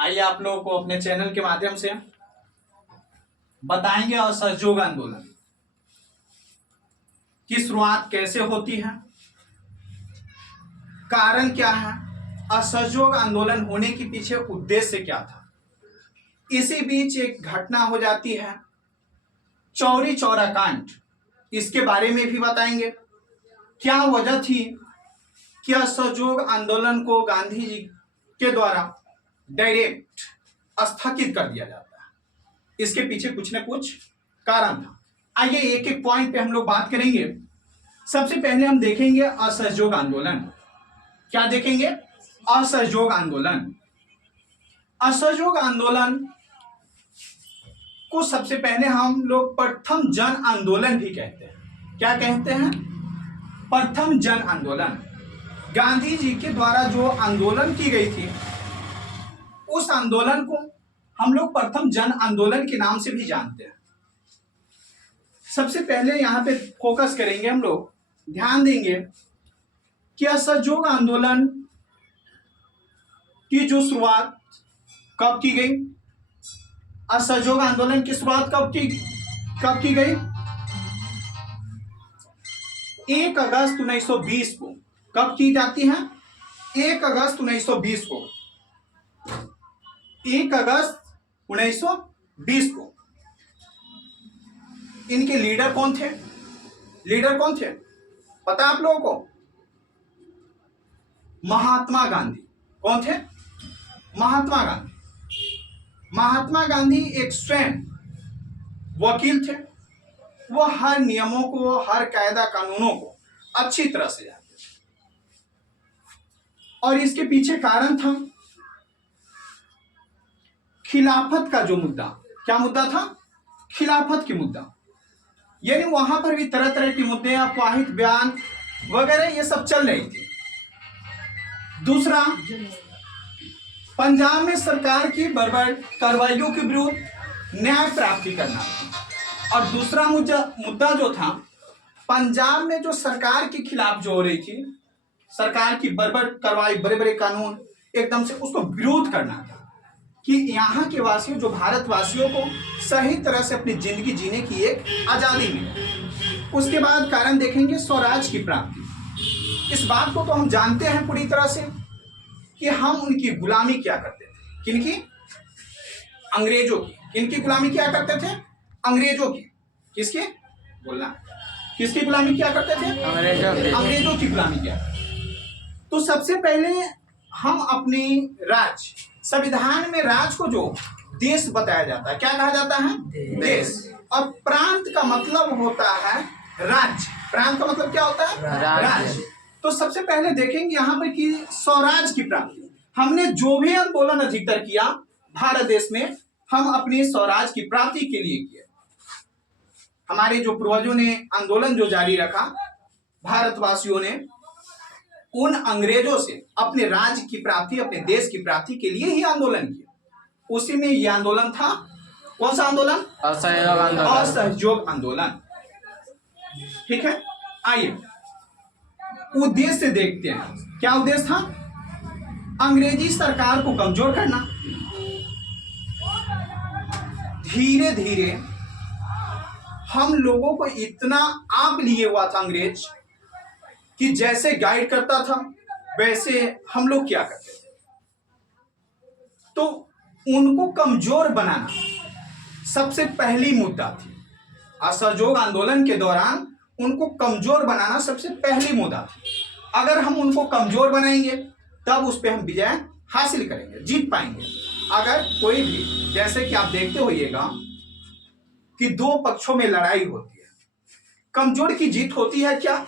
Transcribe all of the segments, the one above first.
आइए आप लोगों को अपने चैनल के माध्यम से बताएंगे असहयोग आंदोलन की शुरुआत कैसे होती है, कारण क्या है, असहयोग आंदोलन होने के पीछे उद्देश्य क्या था। इसी बीच एक घटना हो जाती है चौरी चौरा कांड, इसके बारे में भी बताएंगे। क्या वजह थी कि असहयोग आंदोलन को गांधी जी के द्वारा डायरेक्ट स्थगित कर दिया जाता है, इसके पीछे कुछ न कुछ कारण था। आइए एक एक पॉइंट पे हम लोग बात करेंगे। सबसे पहले हम देखेंगे असहयोग आंदोलन। क्या देखेंगे? असहयोग आंदोलन। असहयोग आंदोलन को सबसे पहले हम लोग प्रथम जन आंदोलन भी कहते हैं। क्या कहते हैं? प्रथम जन आंदोलन। गांधी जी के द्वारा जो आंदोलन की गई थी उस आंदोलन को हम लोग प्रथम जन आंदोलन के नाम से भी जानते हैं। सबसे पहले यहां पे फोकस करेंगे, हम लोग ध्यान देंगे कि असहयोग आंदोलन की जो शुरुआत कब की गई। असहयोग आंदोलन की शुरुआत कब की गई? 1 अगस्त 1920 को। कब की जाती है? 1 अगस्त 1920 को। 1 अगस्त 1920 को। इनके लीडर कौन थे? पता है आप लोगों को? महात्मा गांधी। कौन थे? महात्मा गांधी। महात्मा गांधी एक स्वयं वकील थे। वह हर नियमों को, हर कायदा कानूनों को अच्छी तरह से जानते थे और इसके पीछे कारण था खिलाफत का जो मुद्दा। क्या मुद्दा था? खिलाफत की मुद्दा। यानी वहां पर भी तरह तरह के मुद्दे, अफवाहित बयान वगैरह ये सब चल रही थी। दूसरा, पंजाब में सरकार की बर्बर कार्रवाइयों के विरुद्ध न्याय प्राप्ति करना। और दूसरा मुद्दा जो था, पंजाब में जो सरकार के खिलाफ जो हो रही थी, सरकार की बर्बर कार्रवाई, बड़े बड़े कानून, एकदम से उसको विरोध करना था कि यहाँ के वासियों, जो भारतवासियों को सही तरह से अपनी जिंदगी जीने की एक आजादी मिले। उसके बाद कारण देखेंगे स्वराज की प्राप्ति। इस बात को तो हम जानते हैं पूरी तरह से कि हम उनकी गुलामी क्या करते थे। किनकी? अंग्रेजों की। किनकी गुलामी क्या करते थे? अंग्रेजों की। किसकी? बोलना। किसकी गुलामी क्या करते थे? अंग्रेजों की गुलामी क्या। तो सबसे पहले हम अपनी राज्य, संविधान में राज्य को जो देश बताया जाता है, क्या कहा जाता है? देश। और प्रांत का मतलब होता है राज्य। प्रांत का मतलब क्या होता है? राज्य। तो सबसे पहले देखेंगे यहाँ पर कि स्वराज की प्राप्ति। हमने जो भी आंदोलन अधिकतर किया भारत देश में, हम अपनी स्वराज की प्राप्ति के लिए किए। हमारे जो पूर्वजों ने आंदोलन जो जारी रखा, भारतवासियों ने उन अंग्रेजों से अपने राज्य की प्राप्ति, अपने देश की प्राप्ति के लिए ही आंदोलन किया। उसी में यह आंदोलन था। कौन सा आंदोलन? असहयोग आंदोलन। ठीक है, आइए उद्देश्य देखते हैं। क्या उद्देश्य था? अंग्रेजी सरकार को कमजोर करना। धीरे धीरे हम लोगों को इतना आप लिए हुआ था अंग्रेज कि जैसे गाइड करता था वैसे हम लोग क्या करते थे। तो उनको कमजोर बनाना सबसे पहली मुद्दा थी। असहयोग आंदोलन के दौरान उनको कमजोर बनाना सबसे पहली मुद्दा थी। अगर हम उनको कमजोर बनाएंगे तब उस पर हम विजय हासिल करेंगे, जीत पाएंगे। अगर कोई भी, जैसे कि आप देखते होइएगा कि दो पक्षों में लड़ाई होती है, कमजोर की जीत होती है क्या?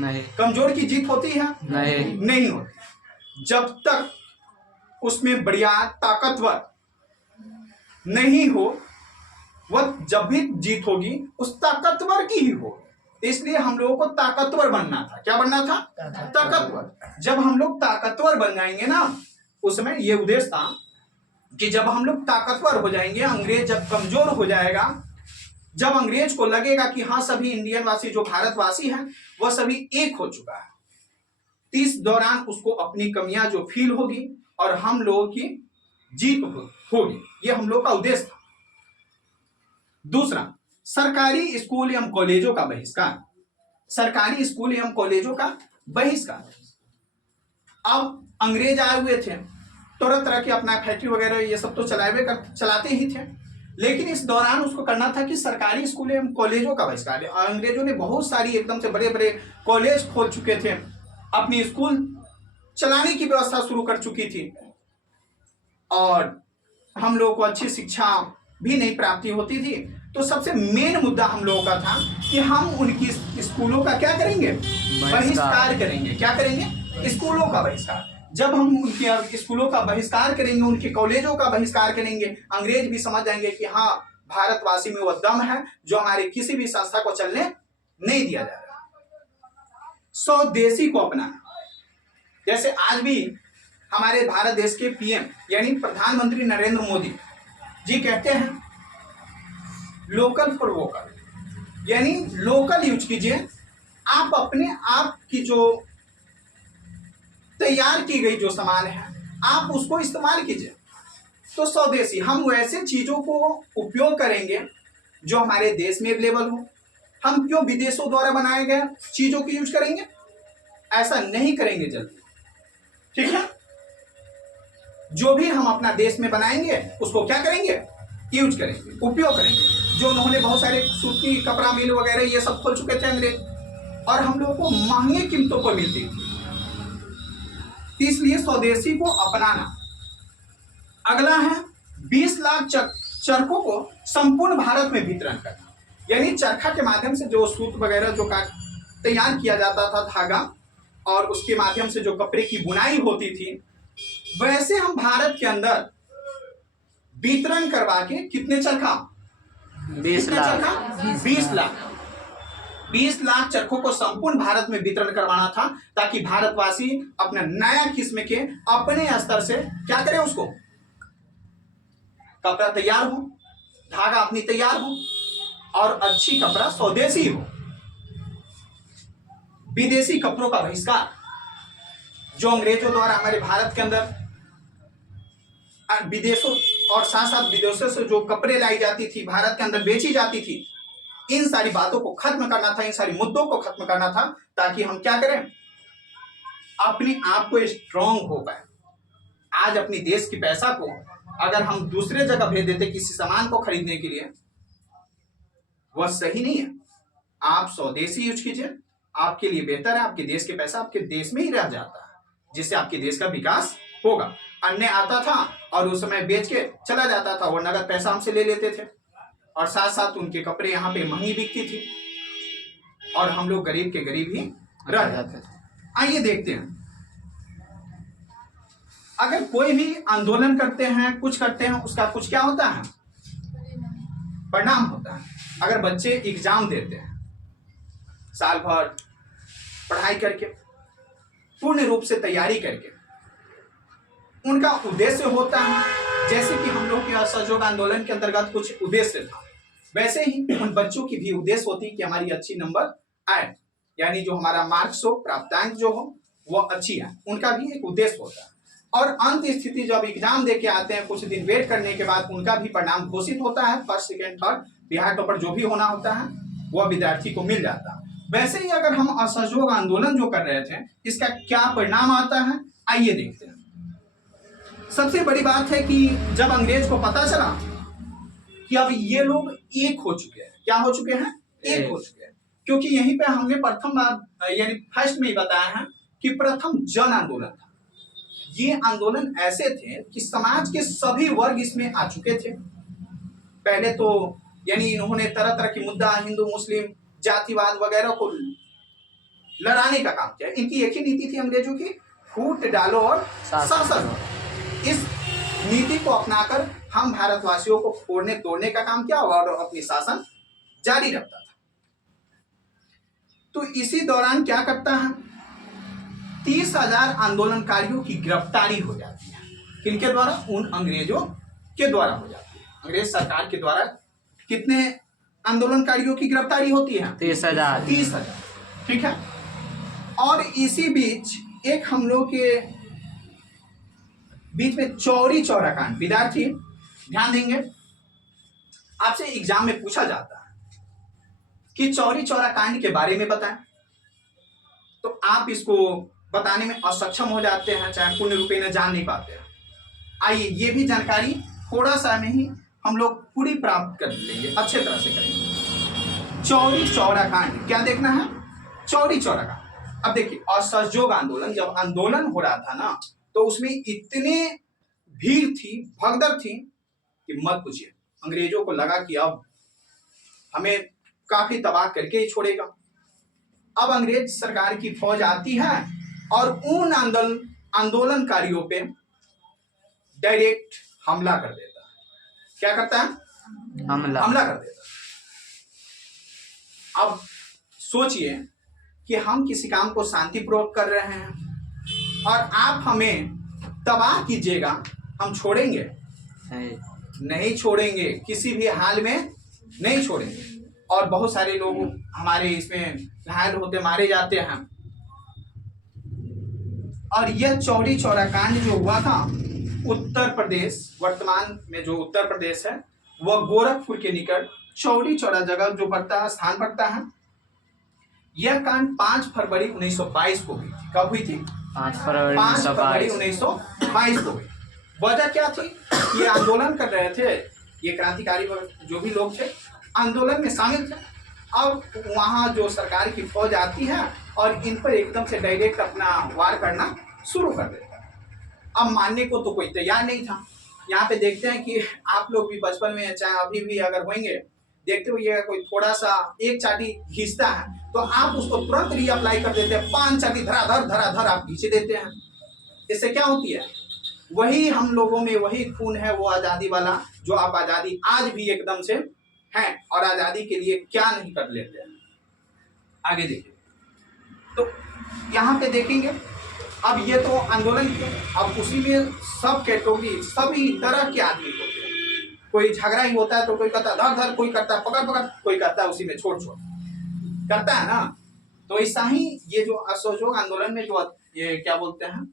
नहीं। कमजोर की जीत होती है? नहीं होती। जब तक उसमें बढ़िया ताकतवर नहीं हो, वह जब भी जीत होगी उस ताकतवर की ही हो। इसलिए हम लोगों को ताकतवर बनना था। क्या बनना था? ताकतवर। जब हम लोग ताकतवर बन जाएंगे ना, उस समय ये उद्देश्य था कि जब हम लोग ताकतवर हो जाएंगे, अंग्रेज जब कमजोर हो जाएगा, जब अंग्रेज को लगेगा कि हाँ सभी इंडियन वासी, जो भारतवासी हैं, वह सभी एक हो चुका है, इस दौरान उसको अपनी कमियां जो फील होगी और हम लोगों की जीत होगी, ये हम लोग का उद्देश्य था। दूसरा, सरकारी स्कूल एवं कॉलेजों का बहिष्कार। सरकारी स्कूल एवं कॉलेजों का बहिष्कार। अब अंग्रेज आए हुए थे, तरह तरह की अपना फैक्ट्री वगैरह ये सब तो चलाते ही थे, लेकिन इस दौरान उसको करना था कि सरकारी स्कूल एवं कॉलेजों का बहिष्कार। अंग्रेजों ने बहुत सारी एकदम से बड़े बड़े कॉलेज खोल चुके थे, अपनी स्कूल चलाने की व्यवस्था शुरू कर चुकी थी, और हम लोगों को अच्छी शिक्षा भी नहीं प्राप्ति होती थी। तो सबसे मेन मुद्दा हम लोगों का था कि हम उनकी स्कूलों का क्या करेंगे, बहिष्कार करेंगे। क्या करेंगे? स्कूलों का बहिष्कार। जब हम उनके स्कूलों का बहिष्कार करेंगे, उनके कॉलेजों का बहिष्कार करेंगे, अंग्रेज भी समझ जाएंगे कि हाँ, भारतवासी में वह दम है जो हमारे किसी भी संस्था को चलने नहीं दिया जा रहा। स्वदेशी को अपनाना। जैसे आज भी हमारे भारत देश के पीएम यानी प्रधानमंत्री नरेंद्र मोदी जी कहते हैं लोकल फॉर वोकल, यानी लोकल यूज कीजिए। आप अपने आप की जो तैयार की गई जो सामान है आप उसको इस्तेमाल कीजिए। तो स्वदेशी, हम वैसे चीजों को उपयोग करेंगे जो हमारे देश में अवेलेबल हो। हम क्यों विदेशों द्वारा बनाए गए चीजों की यूज करेंगे? ऐसा नहीं करेंगे जल्दी, ठीक है। जो भी हम अपना देश में बनाएंगे उसको क्या करेंगे? यूज करेंगे, उपयोग करेंगे। जो उन्होंने बहुत सारे सूती कपड़ा मिल वगैरह ये सब खोल चुके थे अंग्रेज, और हम लोगों को महंगे कीमतों पर मिलती थी, इसलिए स्वदेशी को अपनाना। अगला है 20 लाख चरखों को संपूर्ण भारत में वितरण करना, यानी चरखा के माध्यम से जो सूत वगैरह जो तैयार किया जाता था, धागा, और उसके माध्यम से जो कपड़े की बुनाई होती थी, वैसे हम भारत के अंदर वितरण करवा के कितने चरखा? 20 लाख 20 लाख चरखों को संपूर्ण भारत में वितरण करवाना था, ताकि भारतवासी अपने नया किस्म के अपने स्तर से क्या करें, उसको कपड़ा तैयार हो, धागा अपनी तैयार हो, और अच्छी कपड़ा स्वदेशी हो। विदेशी कपड़ों का बहिष्कार, जो अंग्रेजों द्वारा हमारे भारत के अंदर विदेशों और साथ साथ विदेशों से जो कपड़े लाई जाती थी, भारत के अंदर बेची जाती थी, इन सारी बातों को खत्म करना था, इन सारी मुद्दों को खत्म करना था, ताकि हम क्या करें, अपने आप को स्ट्रांग हो पाए। आज अपनी देश की पैसा को अगर हम दूसरे जगह भेज देते किसी सामान को खरीदने के लिए, वह सही नहीं है। आप स्वदेशी यूज कीजिए, आपके लिए बेहतर है। आपके देश के पैसा आपके देश में ही रह जाता है, जिससे आपके देश का विकास होगा। अन्य आता था और उस समय बेच के चला जाता था, वो नगद पैसा हमसे ले लेते थे, और साथ साथ उनके कपड़े यहाँ पे महंगी बिकती थी, और हम लोग गरीब के गरीब ही रह जाते थे। आइए देखते हैं, अगर कोई भी आंदोलन करते हैं, कुछ करते हैं, उसका कुछ क्या होता है, परिणाम होता है। अगर बच्चे एग्जाम देते हैं, साल भर पढ़ाई करके, पूर्ण रूप से तैयारी करके, उनका उद्देश्य होता है, जैसे कि हम लोग के असहयोग आंदोलन के अंतर्गत कुछ उद्देश्य था, वैसे ही उन बच्चों की भी उद्देश्य होती है कि हमारी अच्छी नंबर आए, यानी जो हमारा मार्क्स हो, प्राप्तांक जो हो वह अच्छी है, उनका भी एक उद्देश्य होता है। और अंत स्थिति जब एग्जाम दे के आते हैं, कुछ दिन वेट करने के बाद उनका भी परिणाम घोषित होता है, first second third Bihar topper जो भी होना होता है वह विद्यार्थी को मिल जाता है। वैसे ही अगर हम असहयोग आंदोलन जो कर रहे थे, इसका क्या परिणाम आता है, आइए देखते हैं। सबसे बड़ी बात है कि जब अंग्रेज को पता चला कि अब ये लोग एक हो चुके हैं, क्या हो चुके हैं, एक हो चुके हैं, क्योंकि यहीं पे हमने प्रथम बार यानी फर्स्ट में ही बताया है कि प्रथम जन आंदोलन था। ये आंदोलन ऐसे थे कि समाज के सभी वर्ग इसमें आ चुके थे। पहले तो यानी इन्होंने तरह तरह की मुद्दा, हिंदू मुस्लिम जातिवाद वगैरह को लड़ाने का काम किया। इनकी एक ही नीति थी अंग्रेजों की, फूट डालो और शासन। इस नीति को अपनाकर हम भारतवासियों को फोड़ने तोड़ने का काम किया और अपनी शासन जारी रखता था। तो इसी दौरान क्या करता है, 30,000 आंदोलनकारियों की गिरफ्तारी हो जाती है। किनके द्वारा? उन अंग्रेजों के द्वारा हो जाती है। अंग्रेज सरकार के द्वारा कितने आंदोलनकारियों की गिरफ्तारी होती है? 30,000। 30,000, ठीक है। और इसी बीच एक हम लोग के बीच में चौरी चौरा कांड। विद्यार्थी ध्यान देंगे, आपसे एग्जाम में पूछा जाता है कि चौरी चौरा कांड के बारे में बताएं, तो आप इसको बताने में असक्षम हो जाते हैं, चाहे पूर्ण रूपे न जान नहीं पाते हैं। आइए ये भी जानकारी थोड़ा सा में ही हम लोग पूरी प्राप्त कर लेंगे, अच्छे तरह से करेंगे। चौरी चौरा कांड क्या देखना है? चौरी चौरा कांड। अब देखिए, असहयोग आंदोलन, जब आंदोलन हो रहा था ना, तो उसमें इतने भीड़ थी, भगदड़ थी कि मत पूछिए। अंग्रेजों को लगा कि अब हमें काफी तबाह करके ही छोड़ेगा। अब अंग्रेज सरकार की फौज आती है और उन आंदोलनकारियों पे डायरेक्ट हमला कर देता है। क्या करता है? हमला कर देता है। अब सोचिए कि हम किसी काम को शांतिपूर्वक कर रहे हैं और आप हमें तबाह कीजिएगा, हम छोड़ेंगे? नहीं छोड़ेंगे, किसी भी हाल में नहीं छोड़ेंगे। और बहुत सारे लोग हमारे इसमें घायल होते, मारे जाते हैं। और यह चौरी चौरा कांड जो हुआ था, उत्तर प्रदेश, वर्तमान में जो उत्तर प्रदेश है, वह गोरखपुर के निकट चौरी चौरा जगह जो पड़ता है, स्थान पड़ता है। यह कांड 5 फरवरी 1922 को हुई थी। कब हुई थी? 5 फरवरी 1922 को हुई। वजह क्या थी? ये आंदोलन कर रहे थे, ये क्रांतिकारी जो भी लोग थे आंदोलन में शामिल थे। अब वहाँ जो सरकार की फौज आती है और इन पर एकदम से डायरेक्ट अपना वार करना शुरू कर देता है। अब मानने को तो कोई तैयार नहीं था। यहाँ पे देखते हैं कि आप लोग भी बचपन में, चाहे अभी भी अगर होंगे, देखते हुए कोई थोड़ा सा एक चाटी खींचता है तो आप उसको तुरंत रीअप्लाई कर देते हैं, 5 चाटी धराधर आप खींच देते हैं। इससे क्या होती है? वही हम लोगों में वही खून है, वो आज़ादी वाला, जो आप आज़ादी आज भी एकदम से हैं और आज़ादी के लिए क्या नहीं कर लेते हैं। आगे देखिए, तो यहाँ पे देखेंगे, अब ये तो आंदोलन किया, अब उसी में सब कैटेगरी, सभी तरह के आदमी होते हैं। कोई झगड़ा ही होता है तो कोई कहता है धर, कोई करता है पकड़, कोई कहता है उसी में छोड़ करता है ना। तो ऐसा ही ये जो असहयोग आंदोलन में जो ये क्या बोलते हैं,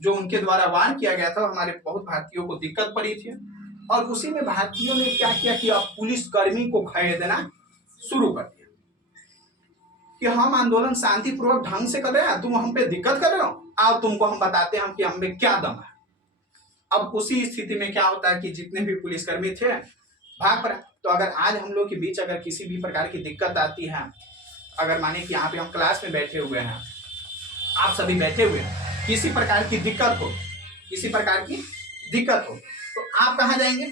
जो उनके द्वारा वार किया गया था, हमारे बहुत भारतीयों को दिक्कत पड़ी थी। और उसी में भारतीयों ने क्या किया कि अब पुलिस कर्मी को खरीदना शुरू कर दिया कि हम आंदोलन शांतिपूर्वक ढंग से कर रहे हैं, तुम हम पे दिक्कत कर रहे हो, अब तुमको हम बताते हैं कि हम में क्या दम है। अब उसी स्थिति में क्या होता है कि जितने भी पुलिसकर्मी थे भाग पड़ा। तो अगर आज हम लोग के बीच अगर किसी भी प्रकार की दिक्कत आती है, अगर माने कि यहाँ पे हम क्लास में बैठे हुए हैं, आप सभी बैठे हुए हैं, किसी प्रकार की दिक्कत हो, तो आप कहाँ जाएंगे?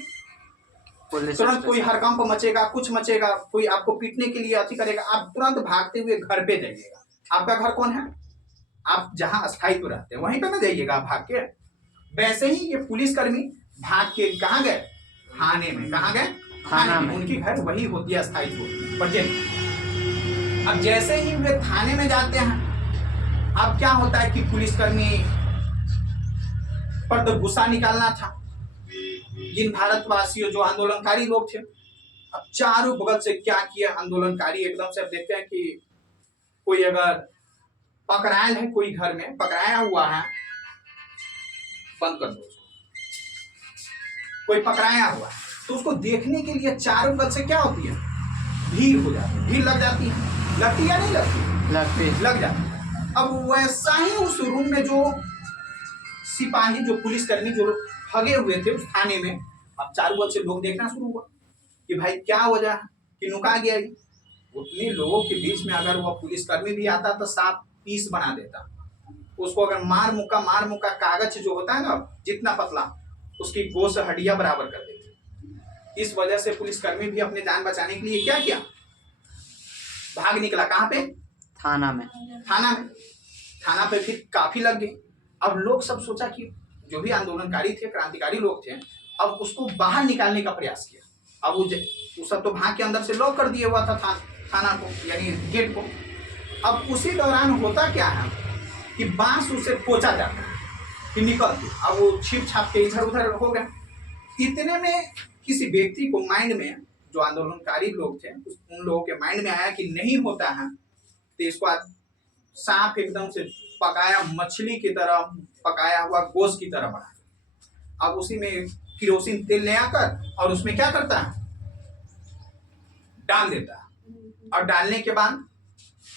तुरंत कोई हड़कंप मचेगा, कुछ मचेगा, कोई आपको पीटने के लिए अति करेगा, आप तुरंत भागते हुए घर पे जाइएगा। आपका घर कौन है? आप जहाँ स्थायित्व रहते हैं वहीं पे ना जाइएगा भाग के। वैसे ही ये पुलिसकर्मी भाग के कहाँ गए? थाने में। कहाँ गए? थाना में। उनकी घर वही होती है स्थायित्व प्रेजेंट। अब जैसे ही वे थाने में जाते हैं, अब क्या होता है कि पुलिसकर्मी पर तो गुस्सा निकालना था जिन भारतवासियों जो आंदोलनकारी लोग थे। अब चारों बगल से क्या किया आंदोलनकारी, एकदम से अब देखते हैं कि कोई अगर पकड़ाया है, कोई घर में पकड़ाया हुआ है, बंद कर दो, कोई पकड़ाया हुआ है, तो उसको देखने के लिए चारों बगल से क्या होती है? भीड़ हो जाती है, भीड़ लग जाती है। लगती या नहीं लगती? लग जाती है। अब वैसा ही उस रूम में जो सिपाही, जो पुलिसकर्मी जो भगे हुए थे उस थाने में, अब चारों बगल से लोग देखना शुरू हुआ कि भाई क्या वजह है कि नुका गया। उतने लोगों के बीच में अगर वह पुलिसकर्मी भी आता तो साफ पीस बना देता उसको। अगर मार मुक्का कागज जो होता है ना, जितना पतला, उसकी गोश हड्डियां बराबर कर देते। इस वजह से पुलिसकर्मी भी अपने जान बचाने के लिए क्या किया? भाग निकला। कहाँ पे? थाना में। थाना पे फिर काफी लग गई। अब लोग सब सोचा कि जो भी आंदोलनकारी थे, क्रांतिकारी लोग थे, अब उसको बाहर निकालने का प्रयास किया। अब वो सब तो भाग के अंदर से लॉक कर दिया हुआ था थाना को, यानी गेट को। अब उसी दौरान होता क्या है कि बांस उसे पोचा जाता है कि निकल दो। अब वो छिप छाप के इधर उधर हो गया। इतने में किसी व्यक्ति को माइंड में, जो आंदोलनकारी लोग थे, उन लोगों के माइंड में आया कि नहीं होता है तो इसको साफ एकदम से पकाया मछली की तरह, पकाया हुआ गोश्त की तरह बना, अब उसी में केरोसिन तेल ले आकर और उसमें क्या करता है, डाल देता है। और डालने के बाद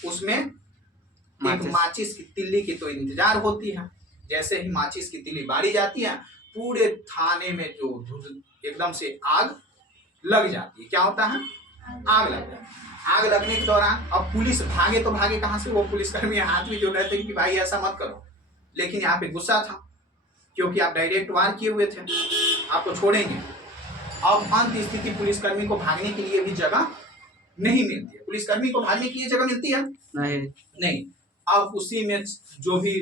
उसमें एक माचिस की तिल्ली की तो इंतजार होती है। जैसे ही माचिस की तिल्ली बारी जाती है, पूरे थाने में जो एकदम से आग लग जाती है। क्या होता है, आग लग जाती है। आग लगने के दौरान अब पुलिस भागे तो भागे कहां से, वो पुलिसकर्मी हाथ भी जोड़ रहे थे कि भाई ऐसा मत करो, लेकिन यहाँ पे गुस्सा था क्योंकि आप डायरेक्ट वार किए हुए थे, आपको छोड़ेंगे। अब अंत स्थिति पुलिसकर्मी को भागने के लिए भी जगह नहीं मिलती है। पुलिसकर्मी को भागने के लिए जगह मिलती है नहीं। अब उसी में जो भी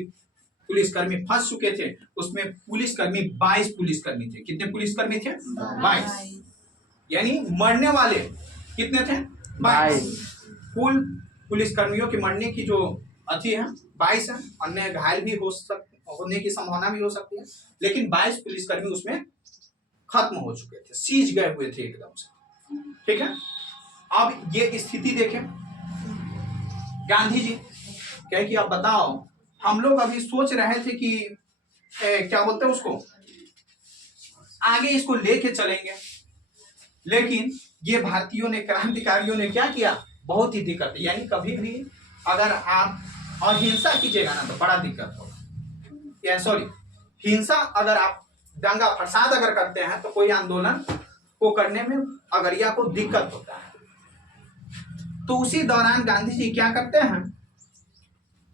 पुलिसकर्मी फंस चुके थे, उसमें पुलिसकर्मी 22 पुलिसकर्मी थे। कितने पुलिसकर्मी थे, 22। यानी मरने वाले कितने थे, 22। कुल पुलिसकर्मियों के मरने की जो अति है 22 है। अन्य घायल भी होने की संभावना भी हो सकती है, लेकिन 22 पुलिसकर्मी उसमें खत्म हो चुके थे, सीज गए हुए थे एकदम से। ठीक है, अब ये स्थिति देखें, गांधी जी कहे कि अब बताओ, हम लोग अभी सोच रहे थे कि क्या बोलते हैं उसको, आगे इसको लेके चलेंगे, लेकिन ये भारतीयों ने, क्रांतिकारियों ने क्या किया, बहुत ही दिक्कत। यानी कभी भी अगर आप अहिंसा कीजिएगा ना तो बड़ा दिक्कत होगा। सॉरी, हिंसा अगर आप दंगा फसाद अगर करते हैं तो कोई आंदोलन को करने में अगरिया को दिक्कत होता है। तो उसी दौरान गांधी जी क्या करते हैं,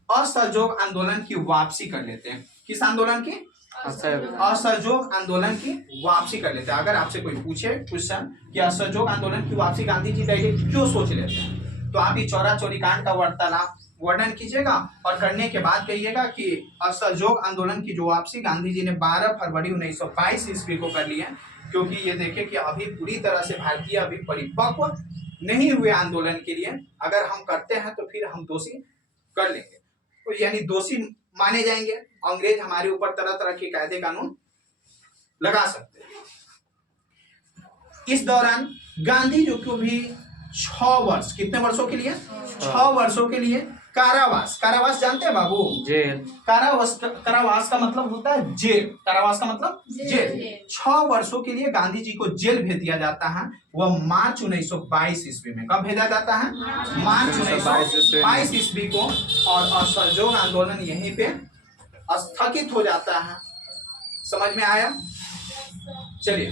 असहयोग आंदोलन की वापसी कर लेते हैं। किस आंदोलन की, असहयोग आंदोलन की वापसी कर लेते हैं। अगर आपसे कोई पूछे क्वेश्चन कि असहयोग आंदोलन की वापसी गांधी जी डायरेक्ट क्यों सोच लेते हैं, तो आप ये चौरा चौरी कांड का वार्तालाप वर्णन कीजिएगा और करने के बाद कहिएगा कि असहयोग आंदोलन की जो वापसी गांधी जी ने 12 फरवरी 1922 ईस्वी को कर ली है। क्योंकि ये देखे कि अभी पूरी तरह से भारतीय अभी परिपक्व नहीं हुए आंदोलन के लिए, अगर हम करते हैं तो फिर हम दोषी कर लेंगे, तो यानी दोषी माने जाएंगे। अंग्रेज हमारे ऊपर तरह तरह के कायदे कानून लगा सकते हैं। इस दौरान गांधी जी को भी 6 वर्ष, कितने वर्षों के लिए, 6 वर्षों के लिए कारावास, कारावास जानते हैं बाबू, जेल। कारावास का मतलब होता है जेल, कारावास का मतलब जेल। 6 वर्षों के लिए गांधी जी को जेल भेज दिया जाता है। वह मार्च 1922 ईस्वी में, कब भेजा जाता है, मार्च 1922 ईस्वी को। और असहयोग आंदोलन यहीं पे स्थगित हो जाता है। समझ में आया, चलिए।